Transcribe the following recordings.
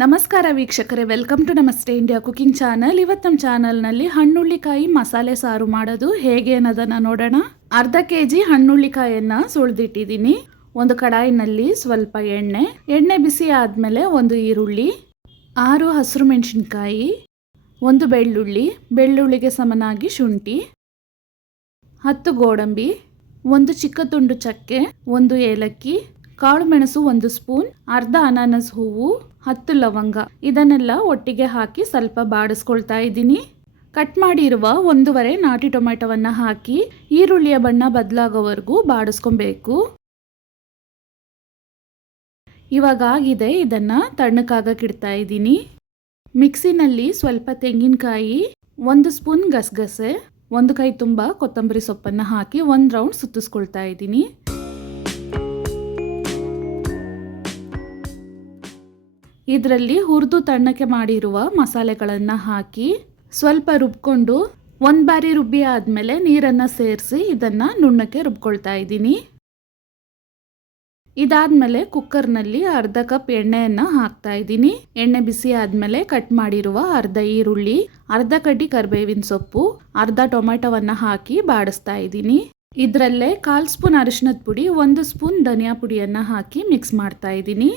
ನಮಸ್ಕಾರ ವೀಕ್ಷಕರೇ, welcome to ನಮಸ್ತೆ ಇಂಡಿಯಾ ಕುಕಿಂಗ್ ಚಾನಲ್. ಇವತ್ತು ನಮ್ಮ ಚಾನಲ್ನಲ್ಲಿ ಹಣ್ಣುಳ್ಳಿಕಾಯಿ ಮಸಾಲೆ ಸಾರು ಮಾಡೋದು ಹೇಗೆ ಅನ್ನೋದನ್ನು ನೋಡೋಣ. ಅರ್ಧ ಕೆಜಿ ಹಣ್ಣುಳ್ಳಿಕಾಯನ್ನು ಸುಳಿದಿಟ್ಟಿದ್ದೀನಿ. ಒಂದು ಕಡಾಯಿನಲ್ಲಿ ಸ್ವಲ್ಪ ಎಣ್ಣೆ ಬಿಸಿ ಆದಮೇಲೆ ಒಂದು ಈರುಳ್ಳಿ, 6 ಹಸಿರು ಮೆಣಸಿನ್ಕಾಯಿ, ಒಂದು ಬೆಳ್ಳುಳ್ಳಿಗೆ ಸಮನಾಗಿ ಶುಂಠಿ, 10 ಗೋಡಂಬಿ, ಒಂದು ಚಿಕ್ಕ ತುಂಡು ಚಕ್ಕೆ, ಒಂದು ಏಲಕ್ಕಿ, ಕಾಳು ಮೆಣಸು 1 ಸ್ಪೂನ್, ಅರ್ಧ ಅನಾನಸ್ ಹೂವು, 10 ಲವಂಗ ಇದನ್ನೆಲ್ಲ ಒಟ್ಟಿಗೆ ಹಾಕಿ ಸ್ವಲ್ಪ ಬಾಡಿಸ್ಕೊಳ್ತಾ ಇದ್ದೀನಿ. ಕಟ್ ಮಾಡಿರುವ 1.5 ನಾಟಿ ಟೊಮೆಟೊವನ್ನು ಹಾಕಿ ಈರುಳ್ಳಿಯ ಬಣ್ಣ ಬದಲಾಗೋವರೆಗೂ ಬಾಡಿಸ್ಕೊಬೇಕು. ಇವಾಗ ಆಗಿದೆ, ಇದನ್ನು ತಣ್ಣಕ್ಕಾಗಕ್ಕಿಡ್ತಾ ಇದ್ದೀನಿ. ಮಿಕ್ಸಿನಲ್ಲಿ ಸ್ವಲ್ಪ ತೆಂಗಿನಕಾಯಿ, 1 ಸ್ಪೂನ್ ಗಸಗಸೆ, 1 ಕೈ ತುಂಬ ಕೊತ್ತಂಬರಿ ಸೊಪ್ಪನ್ನು ಹಾಕಿ 1 ರೌಂಡ್ ಸುತ್ತಿಸ್ಕೊಳ್ತಾ ಇದ್ದೀನಿ. ಇದರಲ್ಲಿ ಹುರಿದು ತಣ್ಣಕ್ಕೆ ಮಾಡಿರುವ ಮಸಾಲೆಗಳನ್ನು ಹಾಕಿ ಸ್ವಲ್ಪ ರುಬ್ಕೊಂಡು 1 ಬಾರಿ ರುಬ್ಬಿ ಆದಮೇಲೆ ನೀರನ್ನು ಸೇರಿಸಿ ಇದನ್ನು ನುಣ್ಣಕ್ಕೆ ರುಬ್ಕೊಳ್ತಾ ಇದ್ದೀನಿ. ಇದಾದಮೇಲೆ ಕುಕ್ಕರ್ನಲ್ಲಿ ಅರ್ಧ ಕಪ್ ಎಣ್ಣೆಯನ್ನು ಹಾಕ್ತಾ ಇದ್ದೀನಿ. ಎಣ್ಣೆ ಬಿಸಿ ಆದಮೇಲೆ ಕಟ್ ಮಾಡಿರುವ ಅರ್ಧ ಈರುಳ್ಳಿ, ಅರ್ಧ ಕಡ್ಡಿ ಕರಿಬೇವಿನ ಸೊಪ್ಪು, ಅರ್ಧ ಟೊಮೆಟೊವನ್ನು ಹಾಕಿ ಬಾಡಿಸ್ತಾ ಇದ್ದೀನಿ. ಇದರಲ್ಲೇ 1/4 ಸ್ಪೂನ್ ಅರಿಶಿನದ ಪುಡಿ, 1 ಸ್ಪೂನ್ ಧನಿಯಾ ಪುಡಿಯನ್ನು ಹಾಕಿ ಮಿಕ್ಸ್ ಮಾಡ್ತಾ ಇದ್ದೀನಿ.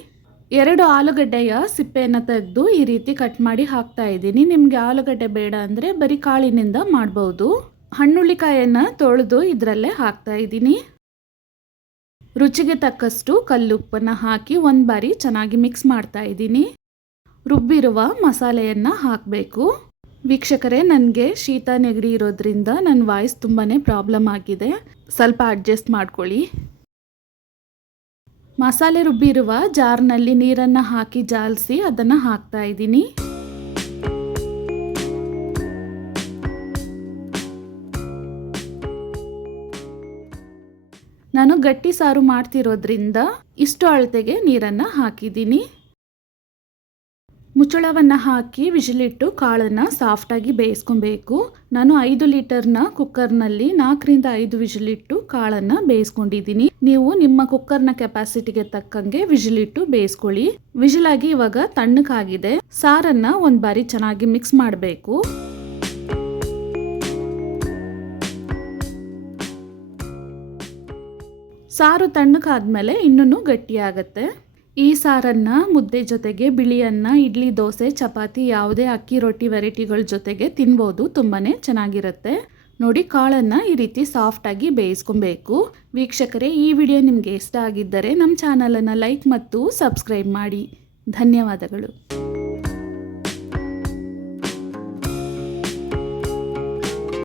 2 ಆಲೂಗಡ್ಡೆಯ ಸಿಪ್ಪೆಯನ್ನು ತೆಗೆದು ಈ ರೀತಿ ಕಟ್ ಮಾಡಿ ಹಾಕ್ತಾ ಇದ್ದೀನಿ. ನಿಮಗೆ ಆಲೂಗಡ್ಡೆ ಬೇಡ ಅಂದರೆ ಬರೀ ಕಾಳಿನಿಂದ ಮಾಡ್ಬೋದು. ಹಣ್ಣುಳ್ಳಿಕಾಯನ್ನು ತೊಳೆದು ಇದರಲ್ಲೇ ಹಾಕ್ತಾ ಇದ್ದೀನಿ. ರುಚಿಗೆ ತಕ್ಕಷ್ಟು ಕಲ್ಲುಪ್ಪನ್ನು ಹಾಕಿ 1 ಬಾರಿ ಚೆನ್ನಾಗಿ ಮಿಕ್ಸ್ ಮಾಡ್ತಾ ಇದ್ದೀನಿ. ರುಬ್ಬಿರುವ ಮಸಾಲೆಯನ್ನು ಹಾಕಬೇಕು. ವೀಕ್ಷಕರೇ, ನನಗೆ ಶೀತ ನೆಗಡಿ ಇರೋದ್ರಿಂದ ನನ್ನ ವಾಯ್ಸ್ ತುಂಬಾ ಪ್ರಾಬ್ಲಮ್ ಆಗಿದೆ, ಸ್ವಲ್ಪ ಅಡ್ಜಸ್ಟ್ ಮಾಡ್ಕೊಳ್ಳಿ. ಮಸಾಲೆ ರುಬ್ಬಿರುವ ಜಾರ್ನಲ್ಲಿ ನೀರನ್ನು ಹಾಕಿ ಜಾಲಿಸಿ ಅದನ್ನು ಹಾಕ್ತಾ ಇದ್ದೀನಿ. ನಾನು ಗಟ್ಟಿ ಸಾರು ಮಾಡ್ತಿರೋದ್ರಿಂದ ಇಷ್ಟು ಅಳತೆಗೆ ನೀರನ್ನು ಹಾಕಿದ್ದೀನಿ. ಮುಚ್ಚಳವನ್ನು ಹಾಕಿ ವಿಜಿಲಿಟ್ಟು ಕಾಳನ್ನು ಸಾಫ್ಟಾಗಿ ಬೇಯಿಸ್ಕೊಬೇಕು. ನಾನು 5 ಲೀಟರ್ನ ಕುಕ್ಕರ್ನಲ್ಲಿ 4ರಿಂದ 5 ವಿಜಿಲಿಟ್ಟು ಕಾಳನ್ನು ಬೇಯಿಸ್ಕೊಂಡಿದ್ದೀನಿ. ನೀವು ನಿಮ್ಮ ಕುಕ್ಕರ್ನ ಕೆಪಾಸಿಟಿಗೆ ತಕ್ಕಂಗೆ ವಿಜಿಲಿಟ್ಟು ಬೇಯಿಸ್ಕೊಳ್ಳಿ. ವಿಜಿಲಾಗಿ ಇವಾಗ ತಣ್ಣಕ್ಕಾಗಿದೆ. ಸಾರನ್ನು 1 ಬಾರಿ ಚೆನ್ನಾಗಿ ಮಿಕ್ಸ್ ಮಾಡಬೇಕು. ಸಾರು ತಣ್ಣಕ್ಕಾದ್ಮೇಲೆ ಇನ್ನೂ ಗಟ್ಟಿಯಾಗತ್ತೆ. ಈ ಸಾರನ್ನು ಮುದ್ದೆ ಜೊತೆಗೆ, ಬಿಳಿ ಅನ್ನ, ಇಡ್ಲಿ, ದೋಸೆ, ಚಪಾತಿ, ಯಾವುದೇ ಅಕ್ಕಿ ರೊಟ್ಟಿ ವೆರೈಟಿಗಳ ಜೊತೆಗೆ ತಿನ್ಬೋದು. ತುಂಬಾ ಚೆನ್ನಾಗಿರುತ್ತೆ. ನೋಡಿ, ಕಾಳನ್ನು ಈ ರೀತಿ ಸಾಫ್ಟಾಗಿ ಬೇಯಿಸ್ಕೊಬೇಕು. ವೀಕ್ಷಕರೇ, ಈ ವಿಡಿಯೋ ನಿಮಗೆ ಇಷ್ಟ ಆಗಿದ್ದರೆ ನಮ್ಮ ಚಾನಲನ್ನು ಲೈಕ್ ಮತ್ತು ಸಬ್ಸ್ಕ್ರೈಬ್ ಮಾಡಿ. ಧನ್ಯವಾದಗಳು.